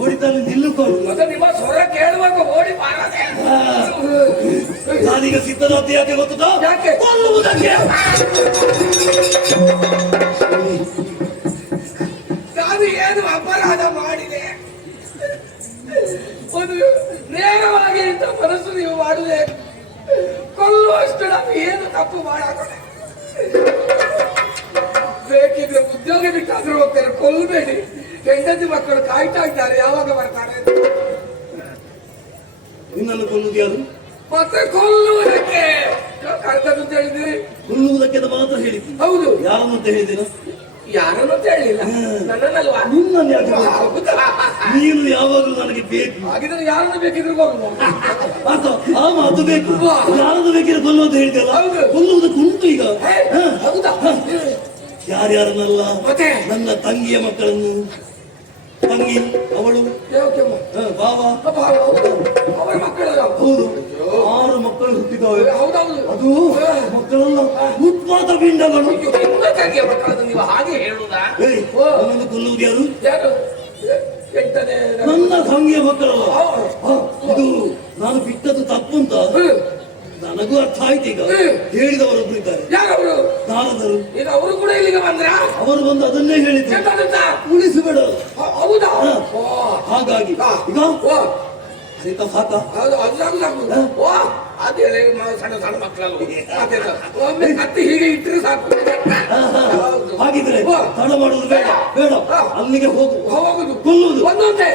ಓಡಿತಾನೆ ನಿಲ್ಲುಕೊಂಡು ಮತ್ತೆ ನಿಮ್ಮ ಸ್ವರ ಕೇಳುವಾಗ ಓಡಿ ಬಾರದೆ. ನಾನೀಗ ಸಿದ್ಧನಾದ ಯಾಕೆ ಗೊತ್ತುತ್ತಾ? ಯಾಕೆ? ಕೊಲ್ಲುವುದಕ್ಕೆ. ನಾನು ಏನು ಅಪರಾಧ ಮಾಡಿದೆ? ಒಂದು ನೇರವಾಗಿ ಇಂಥ ಮನಸ್ಸು ನೀವು ಮಾಡುವೆ, ಕೊಲ್ಲುವಷ್ಟು ನಾನು ಏನು ತಪ್ಪು ಮಾಡಾಕೊಂಡೆ? ಬೇಕಿದ್ರೆ ಉದ್ಯೋಗ ಬಿಟ್ಟಾದ್ರೂ ಹೋಗ್ತಾರೆ, ಕೊಲ್ಲಬೇಡಿ. ಹೆಂಡತಿ ಮಕ್ಕಳು ಕಾಯ್ತಾ ಇದ್ದಾರೆ, ಯಾವಾಗ ಬರ್ತಾರೆ? ನಿನ್ನನ್ನು ಕೊಲ್ಲುವುದು ಯಾರು? ಮತ್ತೆ ಕೊಲ್ಲುವುದಕ್ಕೆ ಕರ್ತದ್ದು ಅಂತ ಹೇಳಿದ್ರಿ. ಕೊಲ್ಲುವುದಕ್ಕೆ ಮಾತ್ರ ಹೇಳಿದ್ದು. ಹೌದು. ಯಾರನ್ನು ಅಂತ ಹೇಳಿದ್ದೀನ? ಯಾರನ್ನು ಅಂತ ಹೇಳಿಲ್ಲ, ನನ್ನನ್ನಲ್ವಾ? ನಿನ್ನನ್ನು ಯಾಕೆ? ನೀನು ಯಾವಾಗಲೂ ನನಗೆ ಬೇಕು. ಹಾಗಿದ್ರೆ ಯಾರನ್ನು ಬೇಕಿದ್ರು ಕೊಲ್ಲು. ಆ ಮಾತು ಬೇಕು. ಯಾರನ್ನು ಬೇಕಿದ್ರೆ ಕೊಲ್ಲು ಅಂತ ಹೇಳ್ತಿಯಲ್ಲ, ಕೊಲ್ಲುವುದಕ್ಕೆ ಉಂಟು ಈಗ. ಹೌದಾ? ಯಾರ್ಯಾರನ್ನಲ್ಲ, ಮತ್ತೆ ನನ್ನ ತಂಗಿಯ ಮಕ್ಕಳನ್ನು. ತಂಗಿ ಅವಳು ಬಾವ ಅವರ ಮಕ್ಕಳು. ಹೌದು, 6 ಮಕ್ಕಳು ಹುಟ್ಟಿದ್ದಾವೆ. ಹೌದೌದು. ಅದು ಮಕ್ಕಳಲ್ಲ, ಉತ್ಪಾತ ಪಿಂಡಗಳು. ತಂಗಿಯ ಮಕ್ಕಳನ್ನು ನೀವು ಹಾಗೆ ಹೇಳುವುದಾ? ನನ್ನನ್ನು ಕೊಲ್ಲುವುದು ಯಾರು? ಯಾರು? ನನ್ನ ತಂಗಿಯ ಮಕ್ಕಳಲ್ಲ. ಇದು ನಾನು ಬಿಟ್ಟದ್ದು ತಪ್ಪು ಅಂತ ನನಗೂ ಅರ್ಥ ಆಯ್ತು. ಈಗ ಹೇಳಿದವರೊಬ್ರು ಇದ್ದಾರೆ. ಯಾರವರು? ನಾರದರು. ಈಗ ಅವರು ಕೂಡ ಇಲ್ಲಿಗೆ ಬಂದ್ರ? ಅವರು ಬಂದು ಅದನ್ನೇ ಹೇಳಿದ್ರು, ಉಳಿಸಬೇಡ. ಹೌದಾ? ಹಾಗಾಗಿ ಈಗ ಆಯ್ತಾ ಸಾಕ? ಅದೇ ಸಣ್ಣ ಸಣ್ಣ ಮಕ್ಕಳಲ್ಲ, ಒಮ್ಮೆ ಕತ್ತಿ ಹೀಗೆ ಇಟ್ಟರೆ ಸಾಕು. ಹಾಗಿದ್ರೆ ತಡ ಮಾಡುವುದು ಬೇಡ. ಬೇಡ, ಅಲ್ಲಿಗೆ ಹೋಗುದು, ಕೊಲ್ಲುವುದು ಒಂದೊಂದೇ.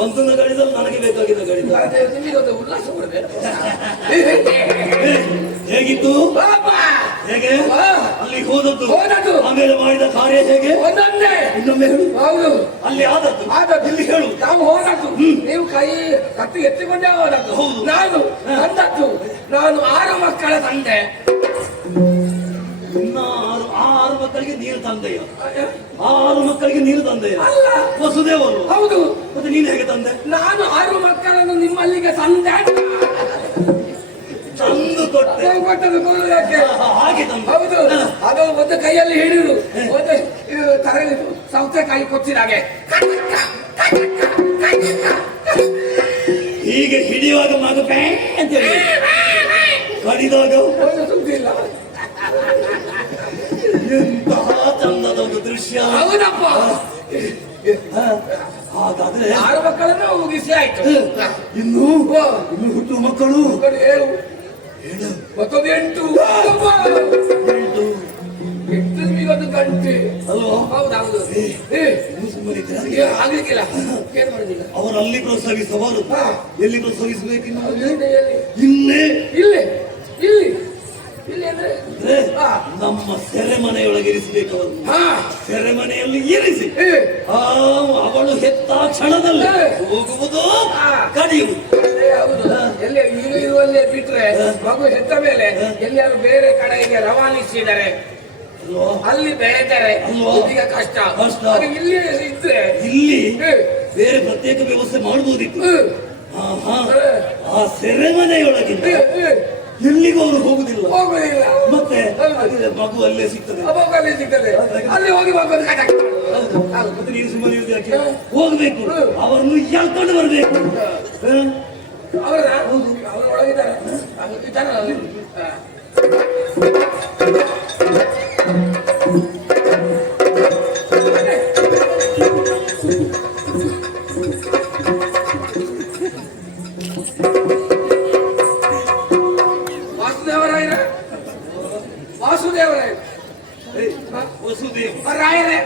ಬಂಧನ ಗಳಿದಲ್ಲಿ ನನಗೆ ಬೇಕಾಗಿದ್ದ ಗಳಿದ ಉಲ್ಲಾಸ ಕೊಡಬೇಕು. ಹೇಗಿತ್ತು? ಹೇಗೆ ಅಲ್ಲಿ ಹೋದದ್ದು? ಆಮೇಲೆ ಮಾಡಿದ ಕಾರ್ಯ ಹೇಗೆ? ಒಂದೊಂದೇ. ಇನ್ನೊಮ್ಮೆ ಹೇಳು. ಹೌದು, ಅಲ್ಲಿ ಆದದ್ದು ಇಲ್ಲಿ ಹೇಳು. ನಾವು ಹೋದದ್ದು, ನೀವು ಕೈ ಕತ್ತಿ ಎತ್ತಿಕೊಂಡೇ ಹೋದದ್ದು. ನಾನು ತಂದದ್ದು, ನಾನು 6 ಮಕ್ಕಳ ತಂದೆ. ಇನ್ನ 6 ಮಕ್ಕಳಿಗೆ ನೀರು ತಂದೆಯ? 6 ಮಕ್ಕಳಿಗೆ ನೀರು ತಂದೆಯ? ವಸುದೇವರು. ಹೌದು. ಮತ್ತೆ ನೀನು ಹೇಗೆ ತಂದೆ? ನಾನು 6 ಮಕ್ಕಳನ್ನು ನಿಮ್ಮಲ್ಲಿಗೆ ತಂದೆ. ತಂದು ಕೊಟ್ಟದ್ದು ಕೊಡುವುದಕ್ಕೆ. ಹಾಗೆ ತಂದು. ಹೌದು. ಅದು ಒಂದು ಕೈಯಲ್ಲಿ ಹಿಡಿದು, ಒಂದು ತರಲಿ ಸೌತೆಕಾಯಿ ಕೊಚ್ಚಿದಾಗೆ ಹೀಗೆ ಹಿಡಿಯುವಾಗ ಮಗ ಬ್ಯಾ ಅಂತ ಹೇಳಿ, ಕಡಿದಾಗ ಒಂದು ಸುದ್ದಿ ಇಲ್ಲ. ಎಂತಹ ಚಂದದ ಒಂದು ದೃಶ್ಯ. ಹೌದಪ್ಪ. ಹಾಗಾದ್ರೆ 6 ಮಕ್ಕಳನ್ನು ಮುಗಿಸಿ ಆಯ್ತು. ಇನ್ನು ಹುಟ್ಟುವ ಮಕ್ಕಳು 7, ಮತ್ತೊಂದು 8. 8 ನಿಮಗೊಂದು ಗಂಟೆ ಅಲ್ವಾ? ಹೌದೌದು. ಆಗ್ಲಿಕ್ಕಿಲ್ಲ, ಏನ್ ಮಾಡುದಿಲ್ಲ. ಅವರು ಅಲ್ಲಿ ಪ್ರಸವಿಸಬಾರದು. ಎಲ್ಲಿ ಪ್ರಸವಿಸಬೇಕು? ಇಲ್ಲೇ. ಇಲ್ಲಿ ಇಲ್ಲಿ ಇಲ್ಲಿ ಅಂದ್ರೆ ನಮ್ಮ ಸೆರೆಮನೆಯೊಳಗೆ ಇರಿಸಬೇಕು. ಅವರನ್ನು ಸೆರೆಮನೆಯಲ್ಲಿ ಇರಿಸಿ ಅವಳು ಹೆತ್ತ ಕ್ಷಣದಲ್ಲಿ ಹೋಗುವುದು, ಕಡಿಯುವುದು. ಹೌದು. ಎಲ್ಲಿ ಈಗ ಇರುವಲ್ಲೇ ಬಿಟ್ರೆ ಮಗು ಹೆತ್ತ ಮೇಲೆ ಎಲ್ಲಿಯಾರು ಬೇರೆ ಕಡೆಗೆ ರವಾನಿಸಿದರೆ ಅಲ್ಲಿ ಬೇರೆ ಈಗ ಕಷ್ಟ. ಇಲ್ಲಿ ಇದ್ರೆ ಇಲ್ಲಿ ಬೇರೆ ಪ್ರತ್ಯೇಕ ವ್ಯವಸ್ಥೆ ಮಾಡಬಹುದಿತ್ತು. ಆ ಸೆರೆಮನೆಯೊಳಗಿಂದ ಎಲ್ಲಿಗೂ ಅವರು ಹೋಗುದಿಲ್ಲ. ಮತ್ತೆ ಮಗು ಅಲ್ಲೇ ಸಿಗ್ತದೆ. ಅಲ್ಲಿ ಹೋಗಿ ಮತ್ತೆ ನೀರು ಸುಮ್ಮನೆ ಯಾಕೆ ಹೋಗ್ಬೇಕು? ಅವರನ್ನು ಎಳ್ಕೊಂಡು ಬರ್ಬೇಕು. ಒಳಗಿದ್ದಾರೆ. ವಾಸುದೇವರಾಯರ ವಾಸುದೇವರಾಯ ವಸುದೇವ್ ರಾಯರೇ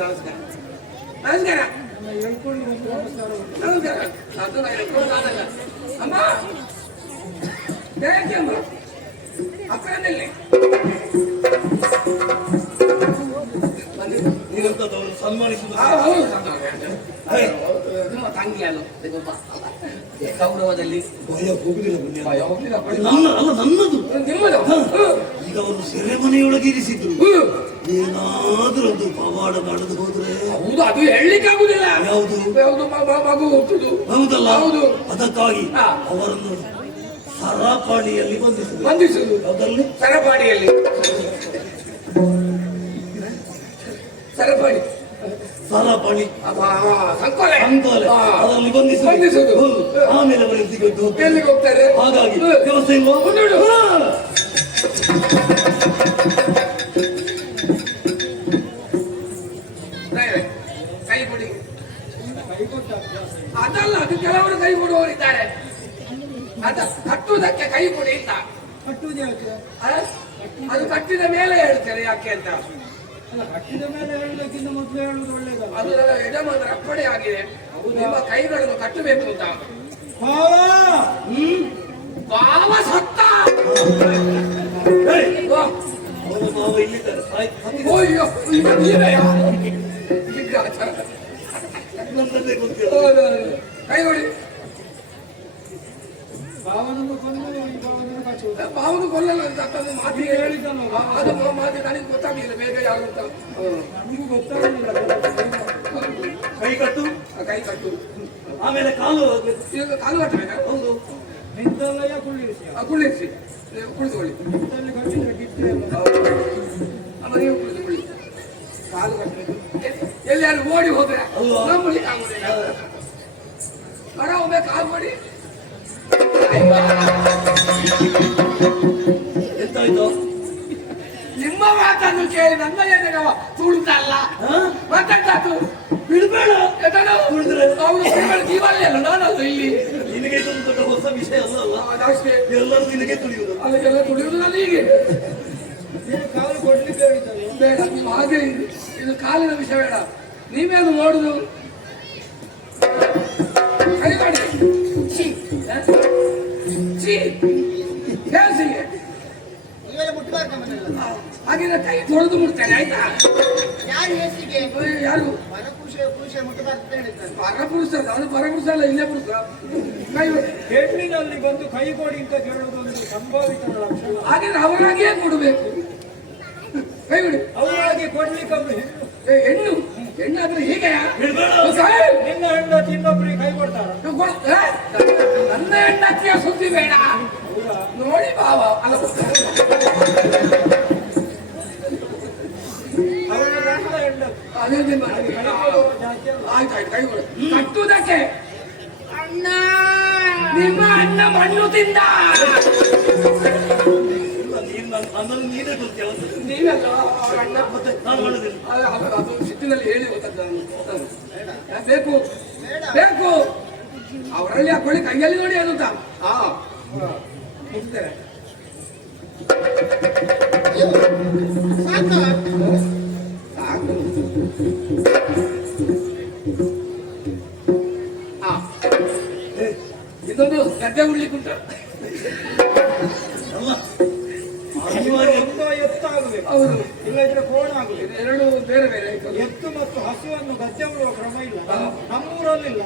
ನಮಸ್ಕಾರ ನಮಸ್ಕಾರ ನಮಸ್ಕಾರ ಅದು ನಾನಲ್ಲ ಅಮ್ಮ ಯಾಕೆ ಅಮ್ಮ ಅಪ್ಪನಲ್ಲಿ ನೀನಂತದವರು ಸನ್ಮಾನಿಸುವುದು ನಿಮ್ಮ ತಂಗಿ ಅಲ್ಲ ಗೌರವದಲ್ಲಿ ಭಯ ಹೋಗುದಿಲ್ಲ ಪುಣ್ಯ. ಭಯ ಹೋಗ್ಲಿಲ್ಲ ನನ್ನ ಅಲ್ಲ ನನ್ನದು. ನಿಮ್ಮದು ಈಗ ಅವರು ಸೆರೆಮನೆಯೊಳಗೆ ಇರಿಸಿದ್ರು. ಏನಾದ್ರೂ ಒಂದು ಪವಾಡ ಮಾಡದು ಹೋದ್ರೆ ಹೌದು ಅದು ಹೇಳಲಿಕ್ಕೆ ಆಗುದಿಲ್ಲ. ಯಾವುದು ಯಾವುದು ಮಗು ಹುಟ್ಟುದು ಹೌದಲ್ಲ. ಹೌದು ಅದಕ್ಕಾಗಿ ಹಾ. ಅವರನ್ನು ಸರಪಾಡಿಯಲ್ಲಿ ಬಂಧಿಸುದು ಯಾವುದಲ್ಲಿ ಸರಪಾಡಿಯಲ್ಲಿ ಸರಪಾಡಿ ಸರಪಾಡಿ ಸಂಕೋಲೆ ಅಂಕೋಲೆ ಅದರಲ್ಲಿ ಬಂಧಿಸುದು. ಆಮೇಲೆ ಅವರಿಗೆ ಸಿಗೋದು ಎಲ್ಲಿಗೆ ಹೋಗ್ತಾರೆ ಹಾಗಾಗಿ ವ್ಯವಸ್ಥೆ ಇಲ್ವಾ? ಕೈ ಕೊಡಿ ಅದಲ್ಲ, ಅದು ಕೆಲವರು ಕೈ ಕೊಡುವವರಿದ್ದಾರೆ. ಅದ ಕಟ್ಟುವುದಕ್ಕೆ ಕೈ ಕೊಡಿ ಅಂತ. ಅದು ಕಟ್ಟಿದ ಮೇಲೆ ಹೇಳ್ತಾರೆ ಯಾಕೆ ಅಂತ. ಕಟ್ಟಿದ ಮೇಲೆ ಹೇಳಲಿಕ್ಕಿಂತ ಮೊದಲು ಹೇಳುವುದು ಒಳ್ಳೇದಲ್ಲ. ಅದು ಯಜಮಾನ ಅಪ್ಪಣೆ ಆಗಿದೆ, ನಿಮ್ಮ ಕೈಗಳನ್ನು ಕಟ್ಟಬೇಕು ಅಂತ. ಬಾವ ಸತ್ತ. ಅವರು ಮಾವ ಇಲ್ಲಿದ್ದಾರೆ. ಅಯ್ಯೋ ಈಗ ನೀವೆಯಾ? ನನ್ನದೇ ಗೊತ್ತಿಲ್ಲ. ಕೈ ನೋಡಿ. ಭಾವನನ್ನು ಕೊಂದು ಭಾವನನ್ನು ಕಚ್ಚುವುದು. ಬಾವನು ಕೊಲ್ಲಲ್ಲ ಅಂತ ಮಾತಿಗೆ ಹೇಳಿದ್ದಾನು. ಅದು ಮಾತಿ ನನಗೆ ಗೊತ್ತಾಗಲಿಲ್ಲ ಬೇಗ ಯಾರು ಅಂತ. ನಮಗೂ ಗೊತ್ತಾಗಲಿಲ್ಲ. ಕೈ ಕಟ್ಟು, ಕೈ ಕಟ್ಟು, ಆಮೇಲೆ ಕಾಲು ಈಗ ಕಾಲು ಕಟ್ಟಬೇಕಾ? ಹೌದು. ನಿಂತಲ್ಲಯ್ಯ ಕುಳ್ಳಿರಿಸಿ ಕುಳ್ಳಿರಿಸಿ ಕುಳಿತುಕೊಳ್ಳಿ. ನಿಂತಲ್ಲಿ ಕಟ್ಟಿದ್ರೆ ಗಿಟ್ಟೆ ಅಲ್ಲ. ಅಮ್ಮ ನೀವು ಕುಳಿತುಕೊಳ್ಳಿ. ಕಾಲು ಕಟ್ಟಬೇಕು. ಎಲ್ಲಿಯಾರು ಓಡಿ ಹೋದ್ರೆ ನಂಬಲಿಕ್ಕೆ ಆಗುದಿಲ್ಲ. ಬರ ಒಮ್ಮೆ ಕಾಲು ಮಾಡಿ. ಎಂತಾಯ್ತು? ನಿಮ್ಮ ಮಾತನ್ನು ಕೇಳಿ ನನ್ನ ಎದುರವ ತುಳಿದಲ್ಲ ಮಾತಾಡ್ತಾತು. ಬಿಡ್ಬೇಡ. ತುಳಿದ್ರೆ ಅವನು ಜೀವಲ್ಲಿ ಅಲ್ಲ, ನಾನಲ್ಲ ಇಲ್ಲಿ. ನಿನಗೆ ಇದೊಂದು ದೊಡ್ಡ ಹೊಸ ವಿಷಯ ಅಲ್ಲ. ಅದಷ್ಟೇ, ಎಲ್ಲರೂ ನಿನಗೆ ತುಳಿಯುವುದು. ಅದಕ್ಕೆಲ್ಲ ತುಳಿಯುವುದು ನಾನು ಹೀಗೆ. ನೀನು ಕಾಲು ಕೊಡ್ಲಿಕ್ಕೆ ಹೇಳಿದ್ದಲ್ಲ. ಬೇಡ, ನೀವು ಹಾಗೆ ಇದು ಕಾಲಿನ ವಿಷಯ ಬೇಡ. ನೀವೇನು ನೋಡುದು? ಕೈ ಮಾಡಿ. ಹಾಗಿದ್ರೆ ಕೈ ತೊಳೆದು ಮುಟ್ತೇನೆ, ಆಯ್ತಾ? ಯಾರು ಹೆಸರಿಗೆ ಯಾರು ಪರಪುರುಷ ಮುಟ್ಟಬಾರ್ದು ಅಂತ ಹೇಳಿದ್ದಾನೆ. ಪರಪುರುಷ? ಅದು ಪರಪುರುಷ ಅಲ್ಲ, ಇಲ್ಲೇ ಪುರುಷ. ಕೈ ಹೆಣ್ಣಿನಲ್ಲಿ ಬಂದು ಕೈ ಕೊಡಿ ಅಂತ ಕೇಳುವುದು ಒಂದು ಸಂಭಾವಿತ ಲಕ್ಷಣ. ಹಾಗಿದ್ರೆ ಅವರಾಗಿಯೇ ಕೊಡಬೇಕು. ಕೈ ಬಿಡಿ. ಅವರಾಗಿ ಕೊಡ್ಲಿಕ್ಕೆ ಒಬ್ರು ಹೆಣ್ಣು. ಹೆಣ್ಣು ಹೆಣ್ಣಾದ್ರೆ ಹೀಗೆ ಬಿಡ್ಬೇಡ. ನಿನ್ನ ಹೆಂಡತಿ ಇನ್ನೊಬ್ರಿಗೆ ಕೈ ಕೊಡ್ತಾರ. ನನ್ನ ಹೆಂಡತಿಯ ಸುದ್ದಿ ಬೇಡ. ನೋಡಿ ಬಾವ ಅಲ್ಲ, ಅವರ ಗಂಡ ಹೆಂಡತಿ. ಅದೇ ನಿಮ್ಮ ಜಾಸ್ತಿ ಅಲ್ಲ. ಆಯ್ತಾಯ್ತು. ಕೈ ಕೊಡು. ಕಟ್ಟುವುದಕ್ಕೆ ಅಣ್ಣ ನಿಮ್ಮ ಅಣ್ಣ ಮಣ್ಣು ತಿಂದ. ನನ್ನನ್ನು ನೀನೇ ಗೊತ್ತಿಲ್ಲ. ನೀವೆಲ್ಲ ಅವ್ರ ಅಣ್ಣ ಮತ್ತೆ ನಾನು ಮಾಡೋದಿಲ್ಲ. ಅದು ಸಿಟ್ಟಿನಲ್ಲಿ ಹೇಳಿ ಹೋದದ್ದು ಬೇಕು ಬೇಕು. ಅವರಲ್ಲಿ ಹಾಕೊಳ್ಳಿ, ಕೈಯಲ್ಲಿ ನೋಡಿ ಅದು ಮುಗಿಸ್ತೇನೆ. ಸಾಕು ಸಾಕು. ಇದೊಂದು ಗದ್ದೆ ಉಡ್ಲಿಕ್ಕುಂಟ. ಅಲ್ಲ, ಅನಿವಾರ್ಯ. ಒಂದು ಎತ್ತಾಗಬೇಕು. ಹೌದು, ಇಲ್ಲದಿದ್ರೆ ಕೋಣ ಆಗುದಿಲ್ಲ. ಎರಡು ಬೇರೆ ಬೇರೆ. ಎತ್ತು ಮತ್ತು ಹಸುವನ್ನು ಗದ್ದೆ ಉಳುವ ಕ್ರಮ ಇಲ್ಲ. ನಮ್ಮೂರಲ್ಲಿಲ್ಲ.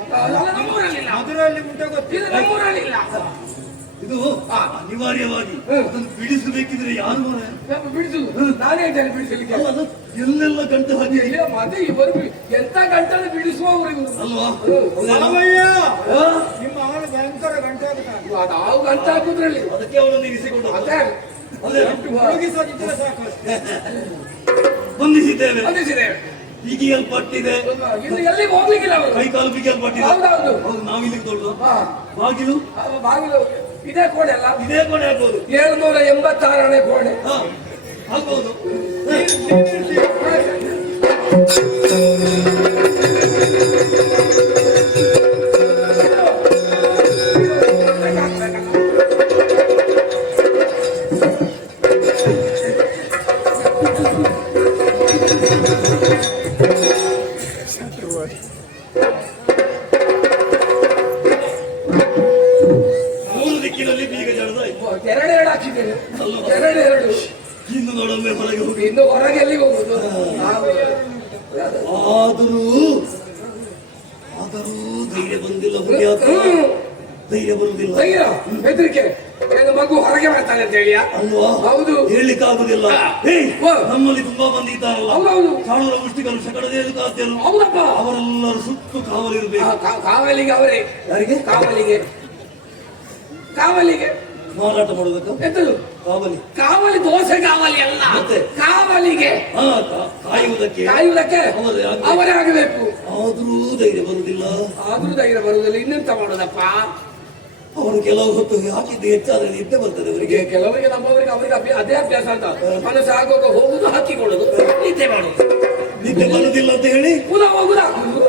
ನಮ್ಮೂರಲ್ಲಿಲ್ಲ. ಮಧುರಲ್ಲಿ ಮುಂದೆ ಇದು ಗೊತ್ತಿಲ್ಲ. ನಮ್ಮೂರಲ್ಲಿಲ್ಲ. ಇದು ಅನಿವಾರ್ಯವಾಗಿ ಅದನ್ನು ಬಿಡಿಸಬೇಕಿದ್ರೆ ಯಾರು ಮನೆ ಬಿಡಿಸುದು ನಾನೇ ಇದ್ದೇನೆ ಬಿಡಿಸಲಿಕ್ಕೆ. ಅಲ್ಲ, ಅದು ಎಲ್ಲೆಲ್ಲ ಗಂಟೆ ಹಾಕಿ ಮತ್ತೆ ಇವರು ಎಂತ ಗಂಟನ್ನು ಬಿಡಿಸುವವರು ಇವರು ಅಲ್ವಾ? ಸಾವಯ್ಯ, ನಿಮ್ಮ ಆಳು ಭಯಂಕರ ಗಂಟೆ ಆಗುತ್ತಾನೆ. ನಾವು ಗಂಟ ಹಾಕುದ್ರಲ್ಲಿ ಅದಕ್ಕೆ ಅವರನ್ನು ಇರಿಸಿಕೊಂಡು ಅದೇ ಮುಳುಗಿಸದಿದ್ರೆ ಸಾಕು. ಬಂಧಿಸಿದ್ದೇವೆ, ಬಂಧಿಸಿದ್ದೇವೆ, ಬಿಗಿಯಲ್ಪಟ್ಟಿದೆ. ಇನ್ನು ಎಲ್ಲಿಗೆ ಹೋಗ್ಲಿಕ್ಕಿಲ್ಲ ಅವರು. ಕೈ ಕಾಲು ಬಿಗಿಯಲ್ಪಟ್ಟಿದೆ. ಹೌದೌದು. ಹೌದು, ನಾವಿಲ್ಲಿ ತೊಳ್ದು ಹಾ, ಬಾಗಿಲು ಬಾಗಿಲು ಇದೇ ಕೋಣೆ ಅಲ್ಲ, ಇದೇ ಕೊನೆ ಆಗ್ಬೋದು. 786 ಕೋಣೆ. ಆಗ್ಬೋದು. ಮೂರು ದಿಕ್ಕಿನಲ್ಲಿ ಬೀಗ ಜಡದಾಯ್ತು. ಎರಡೆರಡು ಹಾಕಿದ್ದೇನೆ, ಎರಡೆರಡು. ಇನ್ನು ನೋಡೊಮ್ಮೆ ಹೊರಗೆ ಹೋಗಿ. ಇನ್ನು ಹೊರಗೆ ಎಲ್ಲಿಗೆ ಹೋಗುದು? ಆದರೂ ಧೈರ್ಯ ಬಂದಿಲ್ಲ ಹುಡುಗಿಯಾತ. ಧೈರ್ಯ ಬರುವುದಿಲ್ಲ. ಧೈರ್ಯ, ಹೆದರಿಕೆ. ಏನು ಮಗು ಹೊರಗೆ ಬರ್ತಾನೆ ಅಂತ ಹೇಳಿಯಾ? ಅಲ್ವಾ? ಹೌದು. ಹೇಳಲಿಕ್ಕೆ ಆಗುದಿಲ್ಲ. ನಮ್ಮಲ್ಲಿ ತುಂಬಾ ಮಂದಿ ಇದ್ದಾರಲ್ಲ, ಹೌದೌದು. ಕಾಣುವ ಮುಷ್ಟಿಗಳು, ಶಕಡದೇನು ಕಾತ್ಯರು, ಹೌದಪ್ಪ. ಅವರೆಲ್ಲರೂ ಸುತ್ತು ಕಾವಲಿರಬೇಕು. ಕಾವಲಿಗೆ ಅವರೇ. ಯಾರಿಗೆ? ಕಾವಲಿಗೆ. ಕಾವಲಿಗೆ ಮಾರಾಟ ಮಾಡೋದಕ್ಕ ಎಂತದು? ಕಾವಲಿ. ಕಾವಲಿ ದೋಸೆ ಕಾವಲಿ ಅಲ್ಲ, ಮತ್ತೆ? ಕಾವಲಿಗೆ. ಕಾಯುವುದಕ್ಕೆ ಕಾಯುವುದಕ್ಕೆ ಅವರೇ ಆಗಬೇಕು. ಆದ್ರೂ ಧೈರ್ಯ ಬರುವುದಿಲ್ಲ. ಆದ್ರೂ ಧೈರ್ಯ ಬರುವುದಿಲ್ಲ. ಇನ್ನೆಂತ ಮಾಡೋದಪ್ಪ? ಅವರು ಕೆಲವು ಹೊತ್ತು ಹಾಕಿದ್ದು ಹೆಚ್ಚಾದ್ರೆ ನಿದ್ದೆ ಬರ್ತದೆ ಅವರಿಗೆ. ಕೆಲವರಿಗೆ ನಮ್ಮವರಿಗೆ ಅವರಿಗೆ ಅದೇ ಅಭ್ಯಾಸ ಅಂತ. ಮನಸ್ಸು ಆಗುವಾಗ ಹೋಗುದು, ಹಾಕಿಕೊಳ್ಳುದು, ನಿದ್ದೆ ಮಾಡುದು. ನಿದ್ದೆ ಬರುವುದಿಲ್ಲ ಅಂತ ಹೇಳಿ ಪುನಃ ಹೋಗುದು, ಹಾಕುದು.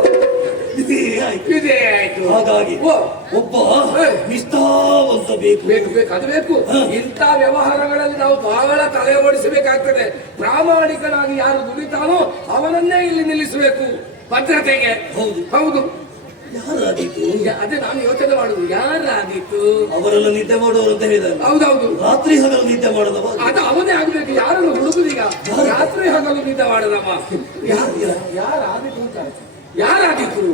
ಇದೇ ಆಯ್ತು. ಇದೇ ಆಯ್ತು. ಹಾಗಾಗಿ ಒಬ್ಬ ನಿಷ್ಠಾವಂತ ಬೇಕು. ಬೇಕು ಬೇಕು, ಅದು ಬೇಕು. ಇಂಥ ವ್ಯವಹಾರಗಳಲ್ಲಿ ನಾವು ಬಹಳ ತಲೆ ಓಡಿಸಬೇಕಾಗ್ತದೆ. ಪ್ರಾಮಾಣಿಕನಾಗಿ ಯಾರು ದುಡಿತಾನೋ ಅವನನ್ನೇ ಇಲ್ಲಿ ನಿಲ್ಲಿಸಬೇಕು ಭದ್ರತೆಗೆ. ಹೌದು ಹೌದು. ಯಾರಾದೀತು? ಅದೇ ನಾನು ಯೋಚನೆ ಮಾಡುದು, ಯಾರಾದೀತು? ಅವರೆಲ್ಲ ನಿದ್ದೆ ಮಾಡುವರು ಅಂತ ಹೇಳಿದ್ದಾರೆ. ಹೌದೌದು. ರಾತ್ರಿ ಹಗಲು ನಿದ್ದೆ ಮಾಡದವ ಅದು ಅವನೇ ಆಗ್ಬೇಕು. ಯಾರನ್ನು ಹುಡುಗುದೀಗ? ರಾತ್ರಿ ಹಗಲು ನಿದ್ದೆ ಮಾಡದವ. ಯಾರಾದೀತು ಅಂತ? ಯಾರಾದೀತು?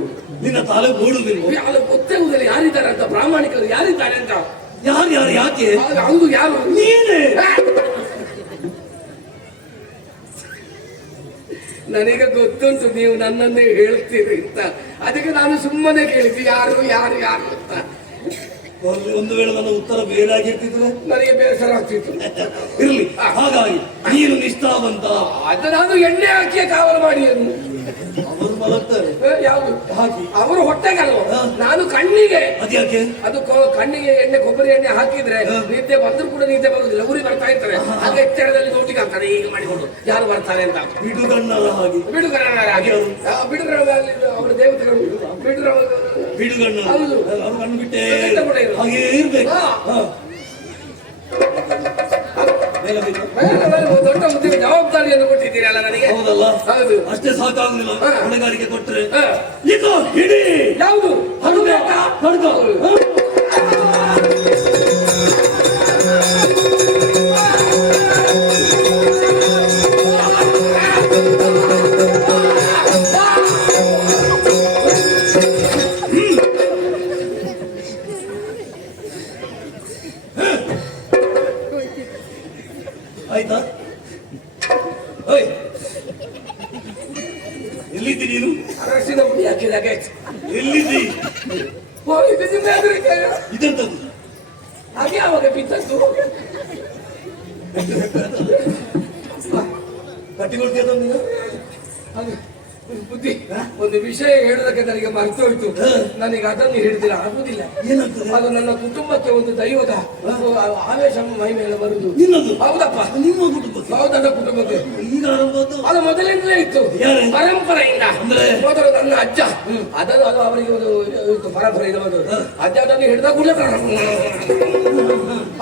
ನಿನ್ನ ತಲೆ ಓಡುದಿಲ್ಲ. ಅದು ಗೊತ್ತಾಗುದಿಲ್ಲ ಯಾರಿದ್ದಾರೆ ಅಂತ, ಪ್ರಾಮಾಣಿಕರು ಯಾರಿದ್ದಾರೆ ಅಂತ. ಯಾರು ಯಾರು ಯಾಕೆ? ಹೌದು, ಯಾರು? ನೀನೇ. ನನಗೆ ಗೊತ್ತುಂಟು ನೀವು ನನ್ನನ್ನೇ ಹೇಳ್ತೀರಿ ಅಂತ. ಅದಕ್ಕೆ ನಾನು ಸುಮ್ಮನೆ ಕೇಳಿದ್ದೆ ಯಾರು ಯಾರು ಯಾರು ಅಂತ. ಒಂದು ವೇಳೆ ನನ್ನ ಉತ್ತರ ಬೇರೆ ಆಗಿರ್ತಿದ್ರೆ ನನಗೆ ಬೇಸರ ಆಗ್ತಿತ್ತು. ಇರ್ಲಿ. ಹಾಗಾಗಿ ನೀನು ನಿಷ್ಠಾವಂತ. ಅದು ನಾನು ಎಣ್ಣೆ ಹಾಕಿಯೇ ಕಾವಲು ಮಾಡಿ. ಅವರು ಮಲಗ್ತಾರೆ. ಯಾವುದು ಹಾಕಿ ಅವರು ಹೊಟ್ಟೆಗಲ್ವ, ನಾನು ಕಣ್ಣಿಗೆ. ಅದ್ಯಾಕೆ? ಅದು ಕಣ್ಣಿಗೆ ಎಣ್ಣೆ, ಕೊಬ್ಬರಿ ಎಣ್ಣೆ ಹಾಕಿದ್ರೆ ನಿದ್ದೆ ಬಂದ್ರು ಕೂಡ ನಿದ್ದೆ ಬರುವುದಿಲ್ಲ, ಉರಿ ಬರ್ತಾ ಇರ್ತಾರೆ. ಹಾಗೆ ಎಚ್ಚರದಲ್ಲಿ ನೋಟಿಗೆ ಆಗ್ತದೆ ಈಗ ಮಾಡಿಕೊಂಡು ಯಾರು ಬರ್ತಾರೆ ಅಂತ. ಬಿಡುಗಣ್ಣರ ಹಾಗೆ. ಬಿಡುಗರ ಹಾಗೆ. ಬಿಡುಗರ ಅವರ ದೇವತೆಗಳು ಬಿಡುಗಣ್ಣ. ಹೌದು. ಅವ್ರು ಕಣ್ಣು ಬಿಟ್ಟೆ ಹಾಗೆ ಇರ್ಬೇಕು. ದೊಡ್ಡ ಉದ್ಯೋಗ ಜವಾಬ್ದಾರಿಯನ್ನು ಕೊಟ್ಟಿದ್ದೀರಲ್ಲ ನನಗೆ. ಹೌದಲ್ಲ? ಹೌದು. ಅಷ್ಟೇ ಸಾಕಾಗುದಿಲ್ಲ. ಹೊಣೆಗಾರಿಕೆ ಕೊಟ್ಟರೆ ಇದು ಹಿಡಿ. ಯಾವುದು? ಅದು ಬೇಕಾ? ಆಯ್ತಾ? ಎಲ್ಲಿದ್ದಿ ನೀನು? ಅರಸಿನ ಪುಡಿ ಹಾಕಿದಾಗ ಎಲ್ಲಿದ್ದಿ? ಇದೆಂತದ್ದು? ಹಾಗೆ ಅವಾಗ ಬಿದ್ದದ್ದು. ಕಟ್ಟಿಕೊಳ್ತೀಯ ನೀನು? ಬುದ್ಧಿ, ಒಂದು ವಿಷಯ ಹೇಳುವುದಕ್ಕೆ ನನಗೆ ಮರೆತು ಹೋಯ್ತು. ನನಗೆ ಅದನ್ನು ಹಿಡಿದಿರ ಆಗುದಿಲ್ಲ. ಏನಾಗ್ತದೆ? ಅದು ನನ್ನ ಕುಟುಂಬಕ್ಕೆ ಒಂದು ದೈವದ ಆವೇಶ ಮಹಿಮೆ ಎಲ್ಲ ಬರುದು. ನಿನ್ನದು? ಹೌದಪ್ಪ, ನಿಮ್ಮ ಕುಟುಂಬಕ್ಕೆ? ಹೌದು, ನನ್ನ ಕುಟುಂಬಕ್ಕೆ. ಈಗ ಆರಂಭ ಅದು ಮೊದಲಿಂದಲೇ ಇತ್ತು. ಪರಂಪರೆಯಿಂದ. ಮೊದಲು ನನ್ನ ಅಜ್ಜ ಅದನ್ನು, ಅದು ಅವರಿಗೆ ಒಂದು ಪರಂಪರೆ ಇರುವುದು. ಅಜ್ಜ ಅದನ್ನು ಹಿಡಿದ ಕೂಡಲೇ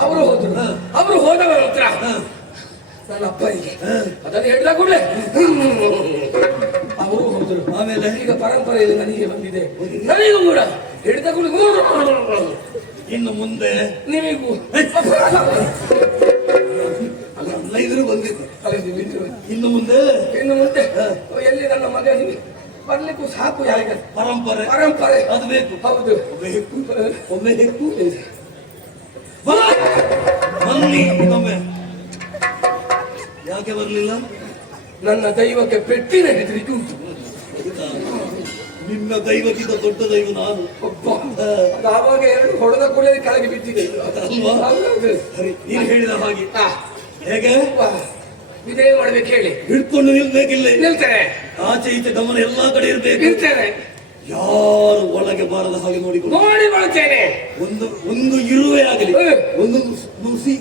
ಅವರು ಹೋದ್ರು. ಅವರು ಹೋದವ ನಂತರ ನನ್ನ ಅಪ್ಪನಿಗೆ ಅದನ್ನು ಹಿಡಿದ ಕೂಡಲೇ ಅವರು ಹೋದ್ರು. ಆಮೇಲೆ ಈಗ ಪರಂಪರೆಯಲ್ಲಿ ನನಗೆ ಬಂದಿದೆ. ನನಗೂ ಕೂಡ ಹಿಡಿದ ಕೂಡಲೇ ಇನ್ನು ಮುಂದೆ ನಿಮಗೂ ಇದ್ರು ಬಂದಿದ್ದು. ಇನ್ನು ಮುಂದೆ ಎಲ್ಲಿ ನನ್ನ ಮಗನಿಗೆ ಬರ್ಲಿಕ್ಕೂ ಸಾಕು. ಯಾರಿಗೆ? ಪರಂಪರೆ. ಪರಂಪರೆ ಅದು ಬೇಕು. ಹೌದು. ಒಮ್ಮೆ ಹೆಕ್ಕು ಬನ್ನಿ. ಇನ್ನೊಮ್ಮೆ ಯಾಕೆ ಬರ್ಲಿಲ್ಲ? ನನ್ನ ದೈವಕ್ಕೆ ಪೆಟ್ಟಿನ ಹೆದರಿಕೆ ಉಂಟು. ನಿನ್ನ ದೈವಕ್ಕಿಂತ ದೊಡ್ಡ ದೈವ ನಾನು. ಆವಾಗ ಎರಡು ಹೊಡೆದ ಕೂಡ ಕೆಳಗೆ ಬಿದ್ದಿದೆ ಅಲ್ವಾ? ನೀನು ಹೇಳಿದ ಹಾಗೆ. ಹೇಗೆ ಇದೇ ಮಾಡ್ಬೇಕು ಹೇಳಿ? ಹಿಡ್ಕೊಂಡು ನಿಲ್ಬೇಕಿಲ್ಲ. ನಿಲ್ತೇನೆ. ಆಚೆ ಈಚೆ ಗಮನ ಎಲ್ಲಾ ಕಡೆ ಇರ್ಬೇಕು. ಇರ್ತೇನೆ. ಯಾರು ಒಳಗೆ ಬಾರದ ಹಾಗೆ ನೋಡಿ ಬರ್ತೇನೆ. ಒಂದು ಇರುವೆ ಆಗಲಿ, ಒಂದು ನುಸಿ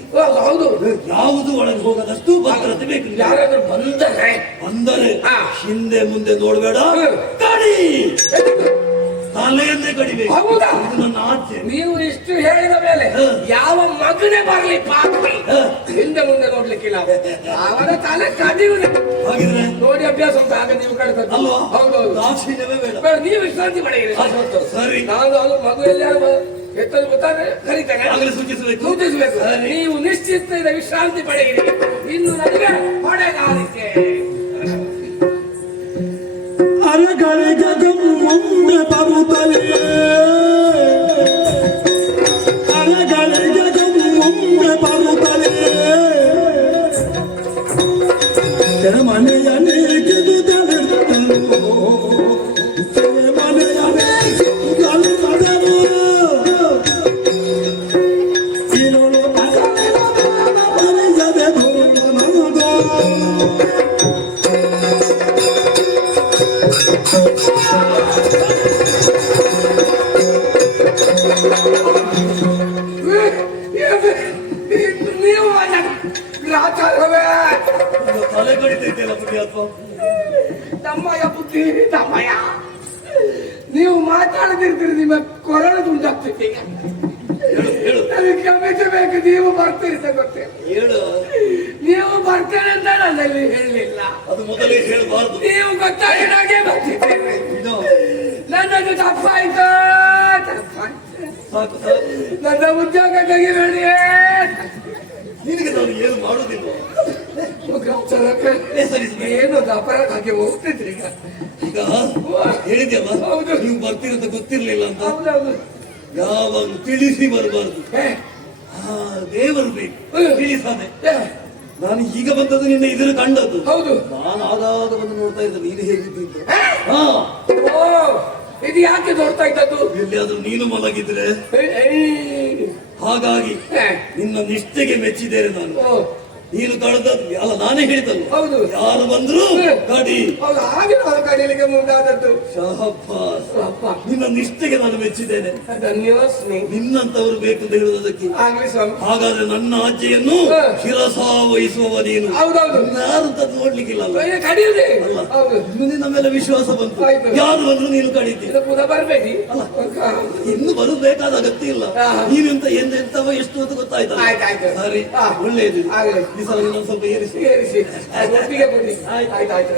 ಹೌದು ಯಾವುದು ಒಳಗೆ ಹೋಗದಷ್ಟು ಭದ್ರತೆ ಬೇಕು ನಿನಗೆ. ಯಾರಾದ್ರೂ ಬಂದರೆ ಅಂದರೆ ಹಾ. ಹಿಂದೆ ಮುಂದೆ ನೋಡ್ಬೇಡ, ಕಡಿ ತಲೆಯನ್ನೇ ಕಡಿಬೇಕು. ಹೌದಾ? ಇದು ನನ್ನ ಆಜ್ಞೆ. ನೀವು ಇಷ್ಟು ಹೇಳಿದ ಮೇಲೆ ಯಾವ ಮಗನೇ ಬರಲಿ ಪಾಪಿ ಹಿಂದೆ ಮುಂದೆ ನೋಡ್ಲಿಕ್ಕಿಲ್ಲ, ಅವನ ತಲೆ ಕಡಿಯುವುದು. ಹಾಗಿದ್ರೆ ನೋಡಿ ಅಭ್ಯಾಸ ಉಂಟು, ಆಗ ನೀವು ಕಡಿತದ್ದು ಅಲ್ವಾ? ಹೌದೌದು. ದಾಕ್ಷಿಣ್ಯವೇ ಬೇಡ. ಬೇಡ, ನೀವು ವಿಶ್ರಾಂತಿ ಪಡೆಯಿರಿ. ಸರಿ, ನಾನು ಅದು ಮಗುವಲ್ಲಿ ಯಾರು ಎತ್ತಲು ಗೊತ್ತಾದ್ರೆ ಕರೀತೇನೆ, ಆಗಲೇ ಸೂಚಿಸಬೇಕು. ಸೂಚಿಸಬೇಕು. ಸರಿ. ನೀವು ನಿಶ್ಚಿತ ವಿಶ್ರಾಂತಿ ಪಡೆಯಿರಿ. ಇನ್ನು ನನಗೆ ಹೊಡೆಗಾಲಿಕೆ. ಅರಗಳಿಗೆ ಒಮ್ಮೆ ಬರುತ್ತಲೇ, ಅರಗಳಿಗೆ ಒಮ್ಮೆ ಬರುತ್ತಲೇ, ಮನೆಯನೇ ಗಿಡುತ್ತಲೋ, ಮನೆಯನೇ ಗಿಡುತ್ತಲೋ, ಇರೋಳು ಮನೆಯದೆ ಧೋರಣದ ನೀವು ಗ್ರಾಚಾರವೇ ತಲೆ ಕಡಿತೈತೆಲ್ಲ ಪುಣ್ಯಾತ್ಮ. ತಮ್ಮಯ್ಯ ಬುದ್ಧಿ ತಮ್ಮಯ್ಯ, ನೀವು ಮಾತಾಡದಿರ್ತೀರಿ, ನಿಮ್ಮ ಕೊರಳು ದುಂಡಾಗ್ತೈತೆ. ಹೇಳು ನನಗೆ ಕ್ಷಮಿಸಬೇಕು, ನೀವು ಬರ್ತೀರಿ ಅಂತ ಗೊತ್ತೇ. ಹೇಳು. ನೀವು ಬರ್ತೇನೆ ಅಂತ ನನ್ನಲ್ಲಿ ಹೇಳಲಿಲ್ಲ, ಅದು ಮೊದಲೇ ಹೇಳಬಾರ್ದು. ನೀವು ಗೊತ್ತಾಗಿ ನನಗೆ ಬರ್ತಿದ್ದೀರಿ. ಇದು ನನ್ನದು ತಪ್ಪಾಯ್ತು, ತಪ್ಪಾಯ್ತು. ಸಾಕು ಸಾಕು. ನನ್ನ ಉದ್ಯೋಗ ತೆಗಿಬೇಡಿ. ನಿನಗೆ ನಾನು ಏನು ಮಾಡುವುದಿಲ್ಲ. ಏನು ಅಪರಾಧ ಹಾಗೆ ಹೋಗ್ತಿದ್ರಿ ಈಗ. ಈಗ ಹೇಳಿದ್ಯಲ್ಲ, ಹೌದು. ನೀವು ಬರ್ತೀರಂತ ಗೊತ್ತಿರ್ಲಿಲ್ಲ ಅಂತ. ಹೌದೌದು. ಯಾವಾಗ ತಿಳಿಸಿ ಬರಬಾರ್ದು. ಹೇ, ದೇವರು ಬೇಕು ತಿಳಿಸಾದೆ. ಹೇ, ನಾನು ಈಗ ಬಂದದ್ದು ನಿನ್ನ ಇದನ್ನು ಕಂಡದ್ದು. ಹೌದು. ನಾನು ಆಗಾಗ ಬಂದು ನೋಡ್ತಾ ಇದ್ದೆ ನೀನು ಹೇಗಿದ್ದು. ಹೇ, ಹಾ, ಓ, ಇದು ಯಾಕೆ ನೋಡ್ತಾ ಇದ್ದದ್ದು? ಎಲ್ಲಿಯಾದ್ರೂ ನೀನು ಮಲಗಿದ್ರೆ ಏಯ್, ಹಾಗಾಗಿ ಹೇ, ನಿನ್ನ ನಿಷ್ಠೆಗೆ ಮೆಚ್ಚಿದ್ದೇನೆ ನಾನು. ಓ, ನೀನು ಕಳೆದದ್ದು ಅಲ್ಲ, ನಾನೇ ಹೇಳಿದಲ್ಲ. ಹೌದು. ಯಾರು ಬಂದ್ರು ಕಡಿ. ಹೌದು, ಹಾಗೆ ನಾನು ಕಡಿಲಿಕ್ಕೆ ಮುಂದಾದದ್ದು. ಶಹಬ್ಬಾಸ್. ಅಪ್ಪ, ನಿನ್ನ ನಿಷ್ಠೆಗೆ ನಾನು ಮೆಚ್ಚಿದ್ದೇನೆ. ಧನ್ಯವಾದ ಸ್ನೇಹಿ. ನಿನ್ನಂತವರು ಬೇಕು ಅಂತ ಹೇಳುವುದಕ್ಕೆ. ಆಗ್ಲಿ ಸ್ವಾಮಿ. ಹಾಗಾದ್ರೆ ನನ್ನ ಆಜ್ಞೆಯನ್ನು ಶಿರಸಾ ವಹಿಸುವವ ನೀನು. ಹೌದೌದು. ಯಾರು ಅಂತ ನೋಡ್ಲಿಕ್ಕಿಲ್ಲ. ಅಯ್ಯೋ, ಕಡಿಯುದೇ. ಅಲ್ಲ. ಹೌದು. ಇನ್ನು ನಿನ್ನ ಮೇಲೆ ವಿಶ್ವಾಸ ಬಂತು. ಆಯ್ತು. ಯಾರು ಬಂದ್ರು ನೀನು ಕಡಿತೀಯ. ಇದು ಪುನಃ ಬರ್ಬೇಡಿ. ಇನ್ನು ಬರಬೇಕಾದ ಅಗತ್ಯ ಇಲ್ಲ. ಹಾ. ನೀನೆಂತ ಎಂತೆಂತವ ಎಷ್ಟು ಅಂತ ಗೊತ್ತಾಯ್ತಾ? ಆಯ್ತಾಯ್ತು. ಸರಿ, ಹಾ. ಒಳ್ಳೆಯದು. ಆಗ್ಲಿ. ಈ ಸಲ ಇನ್ನೊಂದು ಸ್ವಲ್ಪ ಏರಿಸಿ. ಏರಿಸಿ ಒಟ್ಟಿಗೆ ಕೊಡಿ. ಆಯ್ತಾಯ್ತು.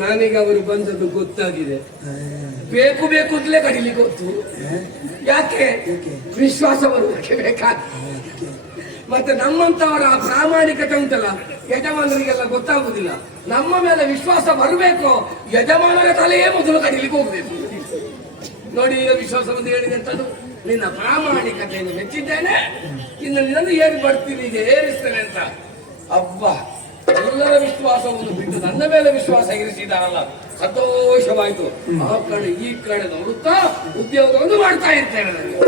ನಾನೀಗ ಅವರು ಬಂದದ್ದು ಗೊತ್ತಾಗಿದೆ. ಬೇಕು ಬೇಕು ಅಂತಲೇ ಕಡಿಲಿಕ್ಕೆ ಗೊತ್ತು. ಯಾಕೆ? ವಿಶ್ವಾಸ ಬರುವುದಕ್ಕೆ ಬೇಕಾ? ಮತ್ತೆ ನಮ್ಮಂತವರ ಪ್ರಾಮಾಣಿಕತೆ ಉಂಟಲ್ಲ, ಯಜಮಾನರಿಗೆಲ್ಲ ಗೊತ್ತಾಗುದಿಲ್ಲ. ನಮ್ಮ ಮೇಲೆ ವಿಶ್ವಾಸ ಬರಬೇಕು, ಯಜಮಾನರ ತಲೆಯೇ ಮೊದಲು ಕಡಿಲಿಕ್ಕೆ ಹೋಗ್ಬೇಕು. ನೋಡಿ, ಈಗ ವಿಶ್ವಾಸ ಬಂದು ಹೇಳಿದೆ ಅಂತದ್ದು, ನಿನ್ನ ಪ್ರಾಮಾಣಿಕತೆಯನ್ನು ಮೆಚ್ಚಿದ್ದೇನೆ, ಇನ್ನು ನಿನ್ನನ್ನು ಏರಿ ಬರ್ತೀನಿ, ಈಗ ಏರಿಸ್ತೇನೆ ಅಂತ. ಅಬ್ಬ, ಎಲ್ಲರ ವಿಶ್ವಾಸವನ್ನು ಬಿಟ್ಟು ನನ್ನ ಮೇಲೆ ವಿಶ್ವಾಸ ಇರಿಸಿದಾರಲ್ಲ, ಸಂತೋಷವಾಯ್ತು. ಆ ಕಡೆ ಈ ಕಡೆ ನೋಡುತ್ತಾ ಉದ್ಯೋಗವನ್ನು ಮಾಡ್ತಾ ಇರ್ತೇನೆ ನನಗೆ.